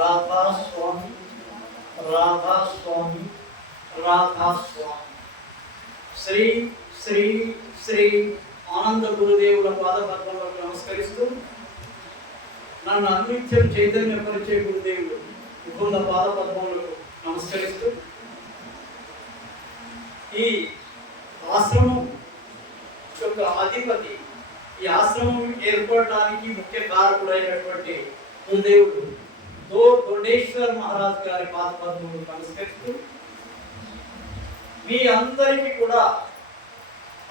రాధా స్వామి, రాధా స్వామి, రాధా స్వామి. శ్రీ శ్రీ శ్రీ ఆనంద గురుదేవుల పాదపద్మలకు నమస్కరిస్తూ, నన్ను అనిత్యం చైతన్యపరిచే గురుదేవుడు ముకుంద పాదపద్మములకు నమస్కరిస్తూ, ఈ ఆశ్రమం యొక్క అధిపతి, ఈ ఆశ్రమం ఏర్పడడానికి ముఖ్య కారకుడైనటువంటి గురుదేవుడు దొండేశ్వర్ మహారాజ్ గారి పాదపద్మములకు నమస్కరిస్తూ, మీ అందరికీ కూడా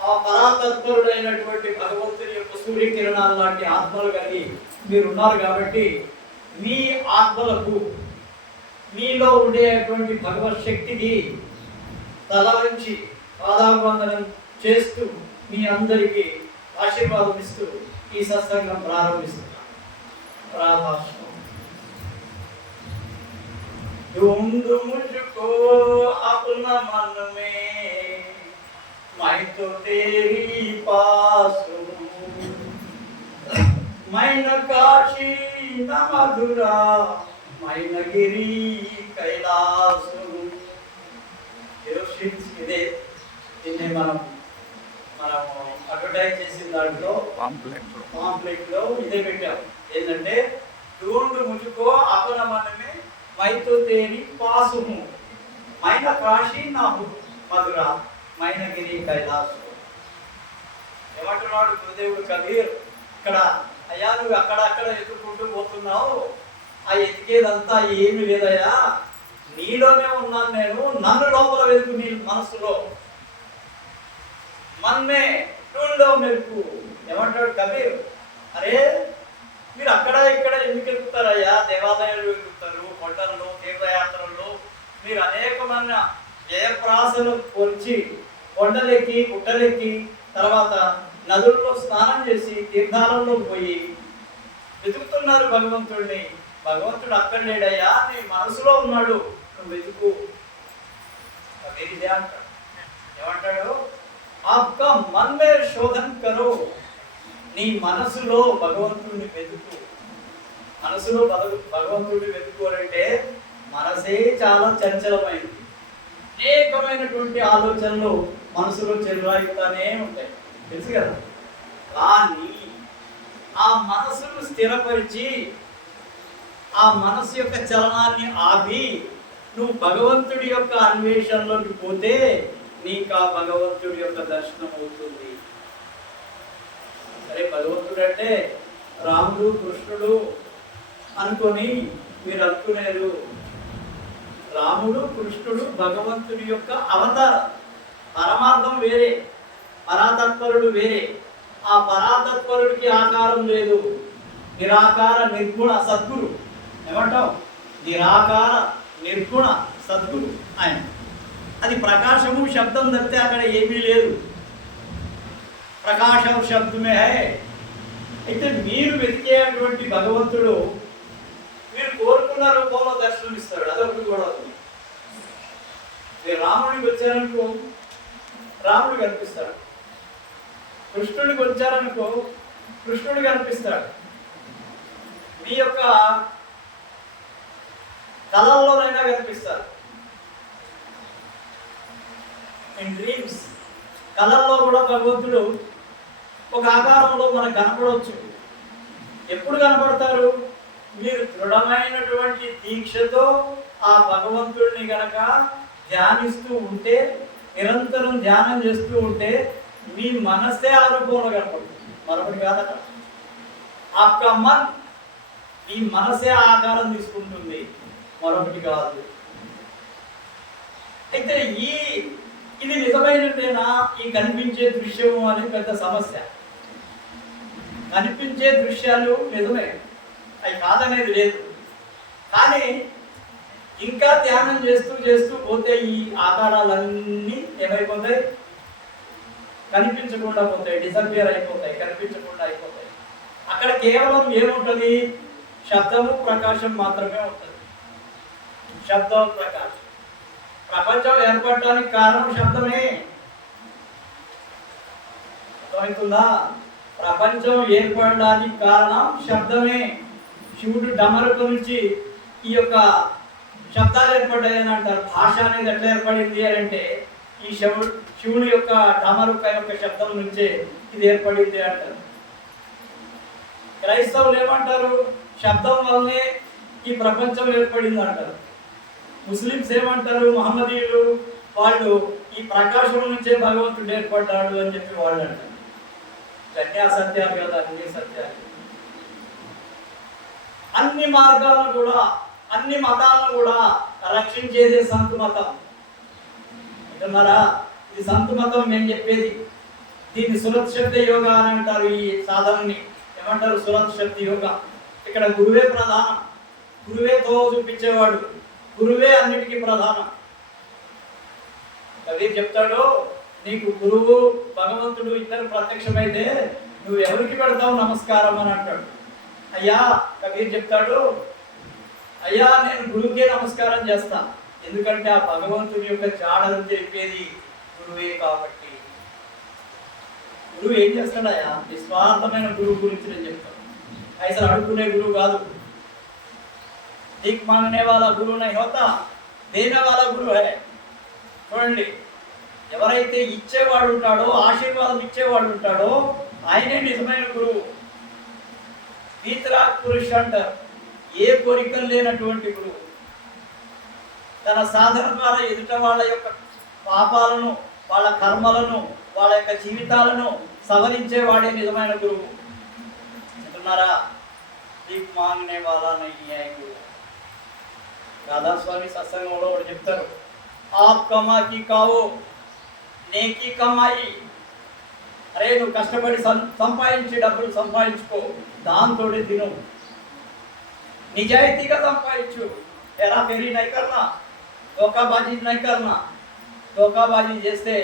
ఆ పరాతత్పరుడైనటువంటి భగవంతుని యొక్క సూర్యకిరణాలు లాంటి ఆత్మలు కలిగి మీరున్నారు కాబట్టి, మీ ఆత్మలకు మీలో ఉండేటువంటి భగవత్ శక్తికి తల వంచి పాదాభివందనం చేస్తూ మీ అందరికీ ఆశీర్వాదం ఇస్తూ ఈ సత్సంగం ప్రారంభిస్తున్నాం. రాధాకృష్ణ. ढूंढ मुझको अपना मन में, मैं तो तेरी पास हूँ, मैं न काशी न मधुरा, मैं न गिरी कैलास हूँ. ఇదే దీన్ని మనం అడ్వర్టైజ్ చేసిన దాంట్లో పాంప్లెట్లో ఇదే పెట్టాం. ఏంటంటే ढूंढ मुझको अपना मन में, मैं तो तेरी पास हूँ, मैं न काशी न मधुरा, मैं न गिरी कैलास. ఏమంటున్నాడు గురుదేవుడు కబీర్ ఇక్కడ? అయ్యా నువ్వు అక్కడక్కడ ఎత్తుకుంటూ పోతున్నావు, ఆ ఎతికేదంతా ఏమి లేదయ్యా, నీలోనే ఉన్నాను నేను, నన్ను లోపల వెతుకు, నీ మనసులో మన్నే ఢూంఢో మెరుపు. ఏమంటాడు కబీర్? అరే మీరు అక్కడ ఇక్కడ ఎందుకు ఎక్కుతారయ్యా? దేవాలయాలు ఎక్కుతారు, కొండల్లో తీర్థయాత్రల్లో మీరు అనేకమైన జయప్రాసలు కొలిచి కొండలెక్కి గుట్టలెక్కి తర్వాత నదుల్లో స్నానం చేసి తీర్థాలలో పోయి వెతుకుతున్నారు భగవంతుడిని. భగవంతుడు అక్కడ లేడయ్యా, నీ మనసులో ఉన్నాడు, నువ్వు వెతుకు. ఇదే అంటాడు. ఏమంటాడు? ఆప్కా మన్ మే శోధన్ కరో, నీ మనసులో భగవంతుడిని వెతుకు. మనసులో భగవంతుడిని వెతుకోవాలంటే మనసే చాలా చంచలమైనది. అనేకమైనటువంటి ఆలోచనలు మనసులో చెలరాయితానే ఉంటాయి, తెలుసు కదా. కానీ ఆ మనసును స్థిరపరిచి ఆ మనసు యొక్క చలనాన్ని ఆపి నువ్వు భగవంతుడి యొక్క అన్వేషణలోకి పోతే నీకు ఆ భగవంతుడి యొక్క దర్శనం అవుతుంది. సరే, భగవంతుడు అంటే రాముడు కృష్ణుడు అనుకొని మీరు అనుకునేరు. రాముడు కృష్ణుడు భగవంతుడి యొక్క అవతారం, పరమార్థం వేరే, పరాతత్పరుడు వేరే. ఆ పరాతత్పరుడికి ఆకారం లేదు, నిరాకార నిర్గుణ సద్గురు. ఏమంటావు? నిరాకార నిర్గుణ సద్గురు ఆయన. అది ప్రకాశము శబ్దం తప్పితే అక్కడ ఏమీ లేదు. ప్రకాశం శబ్దమే. అయితే మీరు వెతికేటువంటి భగవంతుడు మీరు కోరుకున్న రూపంలో దర్శనం ఇస్తాడు. అదొకటి కూడా ఉంది. మీరు రాముడికి వచ్చారనుకో రాముడు కనిపిస్తాడు, కృష్ణుడికి వచ్చారనుకో కృష్ణుడు కనిపిస్తాడు. మీ యొక్క కళల్లోనైనా కనిపిస్తారు. ఇన్ డ్రీమ్స్, కళల్లో కూడా భగవంతుడు ఒక ఆకారంలో మనకు కనపడవచ్చు. ఎప్పుడు కనపడతారు? మీరు దృఢమైనటువంటి దీక్షతో ఆ భగవంతుడిని గనక ధ్యానిస్తూ ఉంటే, నిరంతరం ధ్యానం చేస్తూ ఉంటే మీ మనసే ఆ రూపంలో కనపడుతుంది, మరొకటి కాదట. ఆప్కా మన్, ఈ మనసే ఆకారం తీసుకుంటుంది, మరొకటి కాదు. అయితే ఇది నిజమైనదేనా? ఈ కనిపించే దృశ్యము అనే పెద్ద సమస్య. కనిపించే దృశ్యాలు నిజమే, అవి కాదనేది లేదు. కానీ ఇంకా ధ్యానం చేస్తూ చేస్తూ పోతే ఈ ఆకారాలన్నీ ఏమైపోతాయి? కనిపించకుండా పోతాయి, డిసపియర్ అయిపోతాయి, కనిపించకుండా అయిపోతాయి. అక్కడ కేవలం ఏముంటుంది? శబ్దము ప్రకాశం మాత్రమే ఉంటుంది. శబ్దం ప్రకాశం. ప్రపంచం ఏర్పడటానికి కారణం శబ్దమే. అర్థమవుతుందా? ప్రపంచం ఏర్పడడానికి కారణం శబ్దమే. శివుడు డమరుకు నుంచి ఈ యొక్క శబ్దాలు ఏర్పడ్డాయని అంటారు. భాష అనేది ఎట్లా ఏర్పడింది అని అంటే ఈ శివుని యొక్క డమరుక యొక్క శబ్దం నుంచే ఇది ఏర్పడింది అంటారు. క్రైస్తవులు ఏమంటారు? శబ్దం వల్లనే ఈ ప్రపంచం ఏర్పడింది అంటారు. ముస్లిమ్స్ ఏమంటారు? మహమ్మదీయులు వాళ్ళు ఈ ప్రకాశం నుంచే భగవంతుడు ఏర్పడ్డాడు అని చెప్పి వాళ్ళు అంటారు. ఇవన్నీ అసత్యాలు కదా, అన్ని సత్యాలు. అన్ని మార్గాలను కూడా, అన్ని మతాలను కూడా రక్షించేది సంతు మతం. అంటున్నారా? ఇది సంతు మతం నేను చెప్పేది. దీన్ని సురత్ శక్తి యోగా అని అంటారు. ఈ సాధనని ఏమంటారు? సురత్ శక్తి యోగా. ఇక్కడ గురువే ప్రధానం, గురువే తోవ చూపించేవాడు, గురువే అన్నిటికీ ప్రధానం. కబీర్ చెప్తాడు, నీకు గురువు భగవంతుడు ఇద్దరు ప్రత్యక్షమైతే నువ్వు ఎవరికి పెడతావు నమస్కారం అని అంటాడు. అయ్యా కబీర్ చెప్తాడు, అయ్యా నేను గురువుకే నమస్కారం చేస్తా, ఎందుకంటే ఆ భగవంతుడి యొక్క జాడలు తెలిపేది గురువే కాబట్టి. గురువు ఏం చేస్తాడయ్యా? నిస్వార్థమైన గురువు గురించి నేను చెప్తాను. అసలు అడుగునే గురువు కాదు. దిక్ మాంగనే వాళ్ళ గురువు నహీ హోతా, దేనే వాళ్ళ గురువు హై. చూడండి, ఎవరైతే ఇచ్చేవాడు ఉంటాడో, ఆశీర్వాదం ఇచ్చేవాడు ఉంటాడో ఆయనే నిజమైన గురువు. వీతరాగ్ పురుష్ అంటారు, ఏ కోరికలు లేనటువంటి గురువు. తన సాధన ద్వారా ఎదుట వాళ్ళ యొక్క పాపాలను, వాళ్ళ కర్మలను, వాళ్ళ యొక్క జీవితాలను సవరించేవాడే నిజమైన గురువు. అంటున్నారా? దీప్ మాంగనే వాళ్ళ నహీ హై గురువు. రాధాస్వామి సత్సంగంలో ఒకటి చెప్తారు, ఆప్ కమాకి కావో నేకి కమాయి. అరే నువ్వు కష్టపడి సంపాదించి డబ్బులు సంపాదించుకో, దాంతో తిను, నిజాయితీగా సంపాదించు. ఎరా ఫెరీ నై కర్నా, ధోకాబాజీ నై కర్నా. ధోకాబాజీ చేస్తే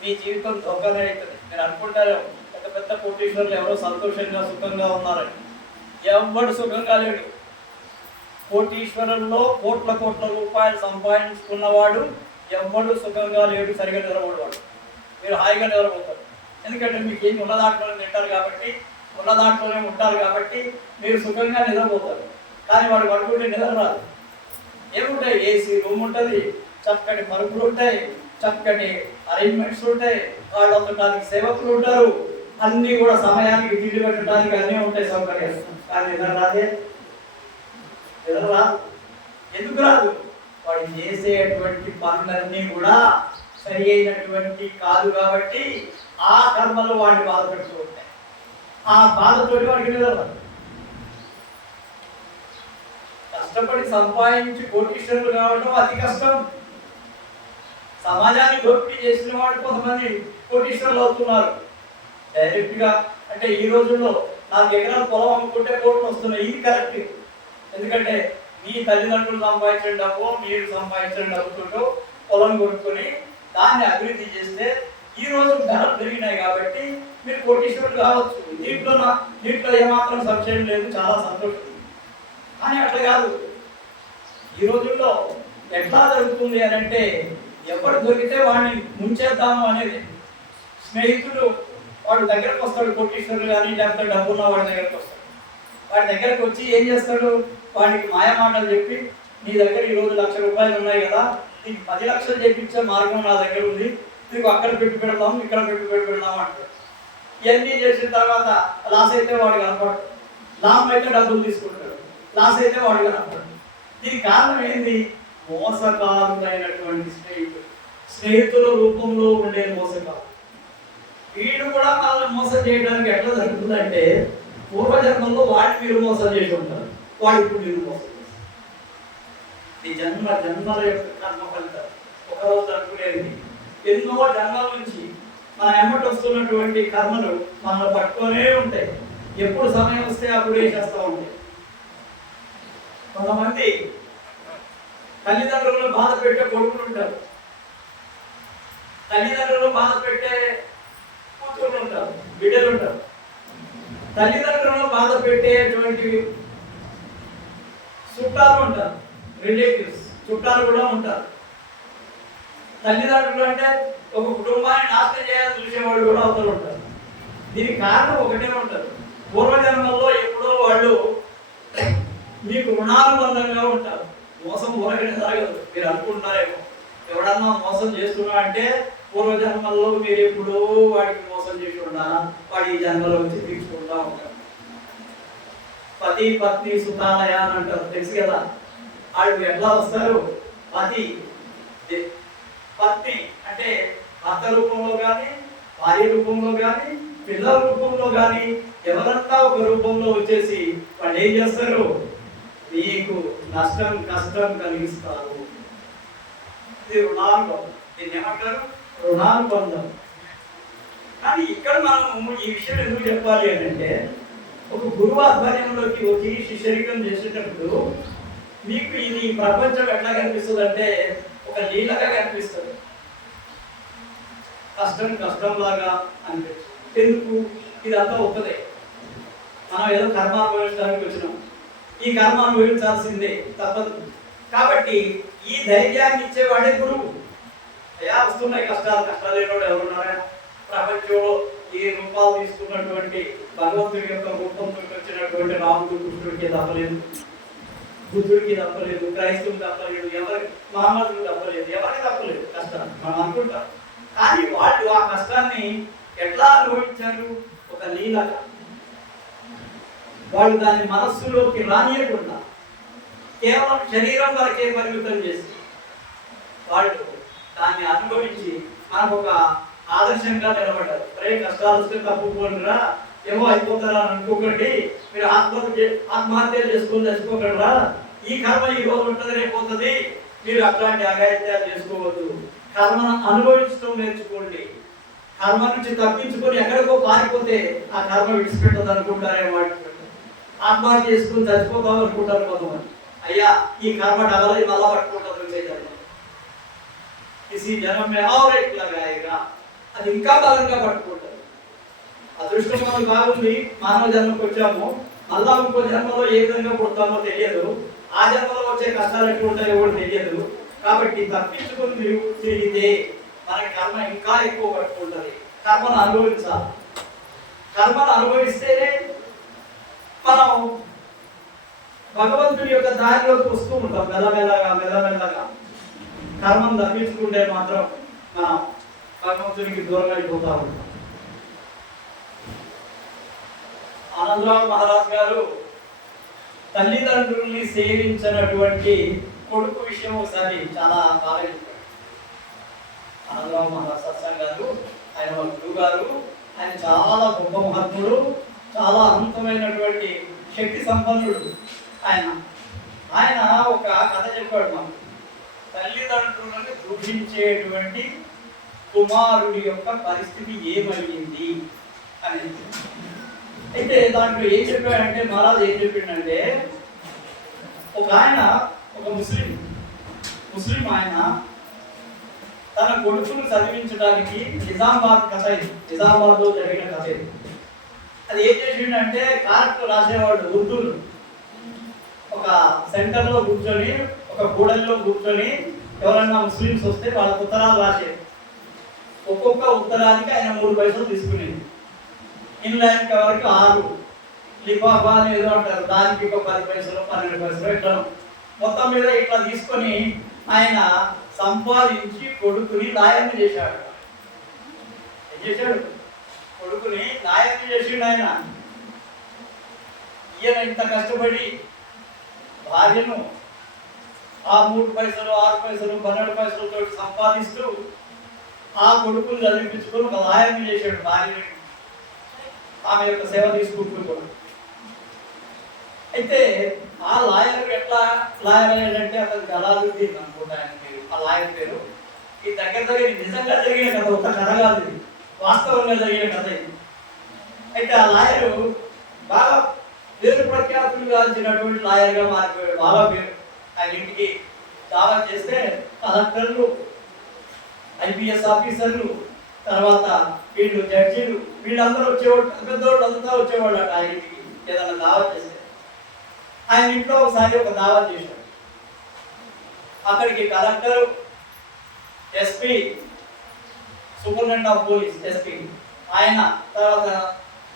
మీ జీవితం ధోకానే అవుతుంది. మీరు అనుకుంటారు పెద్ద పెద్ద కోటీశ్వరులు ఎవరో సంతోషంగా సుఖంగా ఉన్నారని. ఎవడు సుఖంగా లేడు. కోటీశ్వరుల్లో కోట్ల కోట్ల రూపాయలు సంపాదించుకున్నవాడు ఎవడు సుఖంగా లేడు, సరిగా నిద్రపోవాడు. మీరు హాయిగా నిద్రపోతారు. ఎందుకంటే మీకు ఏమి ఉన్న దాంట్లోనే తింటారు కాబట్టి, ఉన్న దాంట్లోనే ఉంటారు కాబట్టి మీరు సుఖంగా నిద్రపోతారు. కానీ వాడు పడుకుంటే నిద్ర రాదు. ఏముంటాయి? ఏసీ రూమ్ ఉంటుంది, చక్కటి పరుపులు ఉంటాయి, చక్కటి అరేంజ్మెంట్స్ ఉంటాయి, వాళ్ళు ఉండటానికి సేవకులు ఉంటారు, అన్నీ కూడా సమయానికి తిండి పెట్టడానికి అన్నీ ఉంటాయి సౌకర్యాలు. కానీ నిద్ర రాదే, నిద్ర రాదు. ఎందుకు రాదు? వాడు చేసేటువంటి పనులన్నీ కూడా సరి అయినటువంటి కాదు కాబట్టి ఆ కర్మలు వాడిని బాధపెడుతూ ఉంటాయి. ఆ బాధతోటి వాడికి నిద్ర రాదు. కష్టపడి సంపాదించి కోటీశ్వరులు కావడం అతి కష్టం. సమాజాన్ని దోపిడీ చేసిన వాడు కొంతమంది కోటీశ్వరులు అవుతున్నారు డైరెక్ట్గా. అంటే ఈ రోజుల్లో 4 ఎకరాల పొలం అమ్ముకుంటే కోట్లు వస్తున్నాయి. ఇది కరెక్ట్. ఎందుకంటే మీ తల్లిదండ్రులు సంపాదించిన డబ్బు, మీరు సంపాదించిన డబ్బుతో పొలం కొనుక్కొని దాన్ని అభివృద్ధి చేస్తే ఈ రోజు ధరలు పెరిగినాయి కాబట్టి మీరు కోటీశ్వరులు కావచ్చు. దీంట్లో ఏమాత్రం సంశయం లేదు, చాలా సంతోషం. కానీ అట్లా కాదు. ఈ రోజుల్లో ఎట్లా జరుగుతుంది అని అంటే, ఎవరు దొరికితే వాడిని ముంచేద్దాము అనేది. స్నేహితుడు వాడు దగ్గరకు వస్తాడు, కోటీశ్వరులు కానీ లేకపోతే డబ్బున్న వాడి దగ్గరకు వస్తాడు. వాడి దగ్గరకు వచ్చి ఏం చేస్తాడు? వాడికి మాయమాటలు చెప్పి, నీ దగ్గర ఈరోజు 1,00,000 రూపాయలు ఉన్నాయి కదా, నీకు 10 లక్షలు చేయించే మార్గం నా దగ్గర ఉంది, నీకు అక్కడ పెట్టి పెడతాము, ఇక్కడ పెట్టి పెడతాము అంటాడు. ఇవన్నీ చేసిన తర్వాత లాస్ అయితే వాడు కనపడు, లాభం అయితే డబ్బులు తీసుకుంటాడు, లాస్ అయితే వాడు కనపడు. దీనికి కారణం ఏంది? మోసకారులైనటువంటి స్నేహితుల రూపంలో ఉండే మోసకారు. వీడు కూడా మనల్ని మోసం చేయడానికి ఎట్లా జరుగుతుందంటే, పూర్వజన్మల్లో వాడిని మీరు మోసం చేసి ఉంటారు, వాడు ఇప్పుడు మీరు మోసం చేస్తారు. ఈ జన్మల యొక్క కర్మ ఫలితం ఒకరోజు అనుకునేది. ఎన్నో జన్మల నుంచి మన ఎమ్మటి వస్తున్నటువంటి కర్మలు మనల్ని పట్టుకొనే ఉంటాయి. ఎప్పుడు సమయం వస్తే అప్పుడు వేసేస్తూ ఉంటాయి. కొంతమంది తల్లిదండ్రులను బాధ పెట్టే కొడుకులు ఉంటారు, తల్లిదండ్రులను బాధ పెట్టే కూతుర్లు ఉంటారు, బిడ్డలు ఉంటారు. తల్లిదండ్రులను బాధ పెట్టేటువంటి చుట్టాలు ఉంటారు, రిలేటివ్స్ చుట్టాలు కూడా ఉంటారు. తల్లిదండ్రులు అంటే ఒక కుటుంబాన్ని నాశనం చేయాలని చూసేవాడు కూడా అవతలు ఉంటారు. దీనికి కారణం ఒకటే ఉంటారు. పూర్వజన్మల్లో ఎప్పుడో వాళ్ళు మీకు రుణానుబంధంగా ఉంటారు. ఊరకనే జరగదు. మీరు అనుకుంటారేమో ఎవడన్నా మోసం చేస్తున్నా అంటే పూర్వజన్మల్లో మీరు ఎప్పుడో వాడికి మోసం చేసి ఉన్నా వాడి ఈ జన్మలో వచ్చి తీర్చుకుంటా ఉంటారు. పతి పత్ని సుతాలయ అని అంటారు, తెలుసు కదా. వాళ్ళు ఎట్లా వస్తారు? పతి పత్ని అంటే భర్త రూపంలో కానీ, భార్య రూపంలో కానీ, పిల్లల రూపంలో కానీ ఎవరన్నా ఒక రూపంలో వచ్చేసి వాళ్ళు ఏం చేస్తారు? మీకు నష్టం కష్టం కలిగిస్తారు. ఇది రుణానుబంధం. దీన్ని ఏమంటారు? రుణానుబంధం. కానీ ఇక్కడ మనం ఈ విషయం ఎందుకు చెప్పాలి అంటే, ఒక గురువు ఆధ్వర్యంలోకి వచ్చి శిష్యరికం చేసేటప్పుడు మీకు ఇది ప్రపంచం ఎట్లా కనిపిస్తుంది అంటే ఒక లీలగా కనిపిస్తుంది. కష్టం కష్టంలాగా అనిపిస్తుంది. ఎందుకు? ఇదంతా ఒక్కదే. మనం ఏదో కర్మ అనుభవించడానికి వచ్చినాం. ఈ కర్మ అనుభవించాల్సిందే, తప్పదు. కాబట్టి ఈ ధైర్యాన్ని ఇచ్చేవాడే గురువు. అయ్యా వస్తున్నాయి కష్టాలు, కష్టాలు లేనివాడు ఎవరున్నారా? ప్రపంచంలో ఈ రూపాలు తీసుకున్నటువంటి భగవంతుడి యొక్క రూపంతో వచ్చినటువంటి రాముడు కృష్ణుడికి తప్పలేదు, బుద్ధుడికి తప్పలేదు, క్రైస్తవుడికి తప్పలేదు, ఎవరికి మహమ్మదుడికి తప్పలేదు, ఎవరికి తప్పలేదు కష్టాలు మనం అనుకుంటాం. కానీ వాళ్ళు ఆ కష్టాన్ని ఎట్లా అనుభవించారు? ఒక లీలగా. వాళ్ళు దాన్ని మనస్సులోకి రానియకుండా కేవలం శరీరం వరకే పరిమితం చేసి వాళ్ళు దాన్ని అనుభవించి మనకు ఒక ఆదర్శంగా నిలబడ్డారు. అరే కష్టాలు వస్తే తప్పుకోండిరా, ఏమో అయిపోతారా అని అనుకోకండి, మీరు ఆత్మహత్యలు చేసుకొని తెచ్చుకోకండిరా, ఈ కర్మ ఈ రోజు ఉంటుంది రేపు పోతుంది, మీరు అట్లాంటి అఘాయిత్యాలు చేసుకోవద్దు, కర్మను అనుభవించడం నేర్చుకోండి. కర్మ నుంచి తప్పించుకొని ఎక్కడికో పారిపోతే ఆ కర్మ విడిచిపెట్టదు అనుకుంటారే వాటి ఆత్మహత్య చేసుకుని చచ్చిపోతాం అనుకుంటారు కొంతమంది. అయ్యా ఈ కర్మ డబల్ మళ్ళా పట్టుకుంటారు కిసి జన్మ మే ఔర్ ఏక్ లగాయేగా, అది ఇంకా బలంగా పట్టుకుంటారు. అదృష్టం మనకు బాగుంది, మానవ జన్మకు వచ్చాము, మళ్ళా ఇంకో జన్మలో ఏ విధంగా పుడతామో తెలియదు, ఆ జన్మలో వచ్చే కష్టాలు ఎట్లా ఉంటాయో కూడా తెలియదు. కాబట్టి తప్పించుకొని మీరు తిరిగితే మన కర్మ ఇంకా ఎక్కువ పట్టుకుంటుంది. కర్మను అనుభవించాలి. కర్మను అనుభవిస్తేనే మనం భగవంతుడి యొక్క దారిలోకి వస్తూ ఉంటాం. మెల్లమెల్లగా మెల్లమెల్లగా కర్మను తప్పించుకుంటే మాత్రం మనం భగవంతుడికి దూరంగా అయిపోతా ఉంటాం. ఆనందరావు మహారాజ్ గారు తల్లిదండ్రుల్ని సేవించినటువంటి కొడుకు విషయం ఒకసారి చాలా బాగా చెప్పారు. ఆనందరావు మహారాజ్ సత్సంగ్ గారు, ఆయన వాళ్ళ గురువు గారు, ఆయన చాలా గొప్ప మహాత్ముడు, చాలా అనంతమైనటువంటి శక్తి సంపన్నుడు. ఆయన ఒక కథ చెప్పాడు మాకు. తల్లిదండ్రులను దూషించేటువంటి కుమారుడి యొక్క పరిస్థితి ఏమయ్యింది అనేది. అయితే దాంట్లో ఏం చెప్పాడంటే, మహారాజ్ ఏం చెప్పిండంటే, ఒక ఆయన, ఒక ముస్లిం ఆయన తన కొడుకును చదివించడానికి నిజామాబాద్ కథ, ఇది నిజామాబాద్లో జరిగిన కథ ఇది. అది ఏం చేసిండంటే, కార్యక్రమం రాసేవాడు ఉర్దూలు ఒక సెంటర్లో కూర్చొని, ఒక కూడలిలో కూర్చొని ఎవరైనా ముస్లిమ్స్ వస్తే వాళ్ళకు ఉత్తరాలు రాసేది. ఒక్కొక్క ఉత్తరానికి ఆయన 3 పైసలు తీసుకునేది. ఇన్లాండ్ వరకు 6, లిఫాఫా అని ఏదో అంటారు, దానికి ఒక 10 పైసలు 12 పైసలు, ఇట్లా మొత్తం మీద ఇట్లా తీసుకొని ఆయన సంపాదించి కొడుకుని లాయర్ని చేశాడు. ఏం చేశాడు? కొడుకుని లాయర్ని చేసిండు ఆయన. ఈయన ఇంత కష్టపడి భార్యను ఆ 3 పైసలు 6 పైసలు 12 పైసలతో సంపాదిస్తూ ఆ కొడుకును చదివించుకొని ఒక లాయర్ని చేశాడు. భార్యని ఆమె యొక్క సేవ తీసుకుంటూ. అయితే ఆ లాయర్ ఎట్లా లాయర్ అయ్యాడంటే, అతను జలాలుద్దీన్ అనుకుంటా ఆయన పేరు, ఆ లాయర్ పేరు. ఈ దగ్గర నిజంగా జరిగిన కథ, ఒక కథ కాదు, ఇది వాస్తవంగా జరిగిన కథ ఇది. అయితే ఆ లాయరు బాగా పేరు ప్రఖ్యాతులు గాల్చినటువంటి లాయర్గా మారిపోయాడు. బాగా పేరు. ఆయన ఇంటికి దావా చేస్తే కలెక్టర్లు, ఐపీఎస్ ఆఫీసర్లు, తర్వాత వీళ్ళు జడ్జీలు, వీళ్ళందరూ వచ్చేవాళ్ళు, పెద్దవాళ్ళు అంతా వచ్చేవాళ్ళు అట ఆయన ఇంటికి ఏదైనా దావా చేస్తే. ఆయన ఇంట్లో ఒకసారి ఒక దావా చేశాడు. అక్కడికి collector, SP, superintendent of police SP, ఆయన, తర్వాత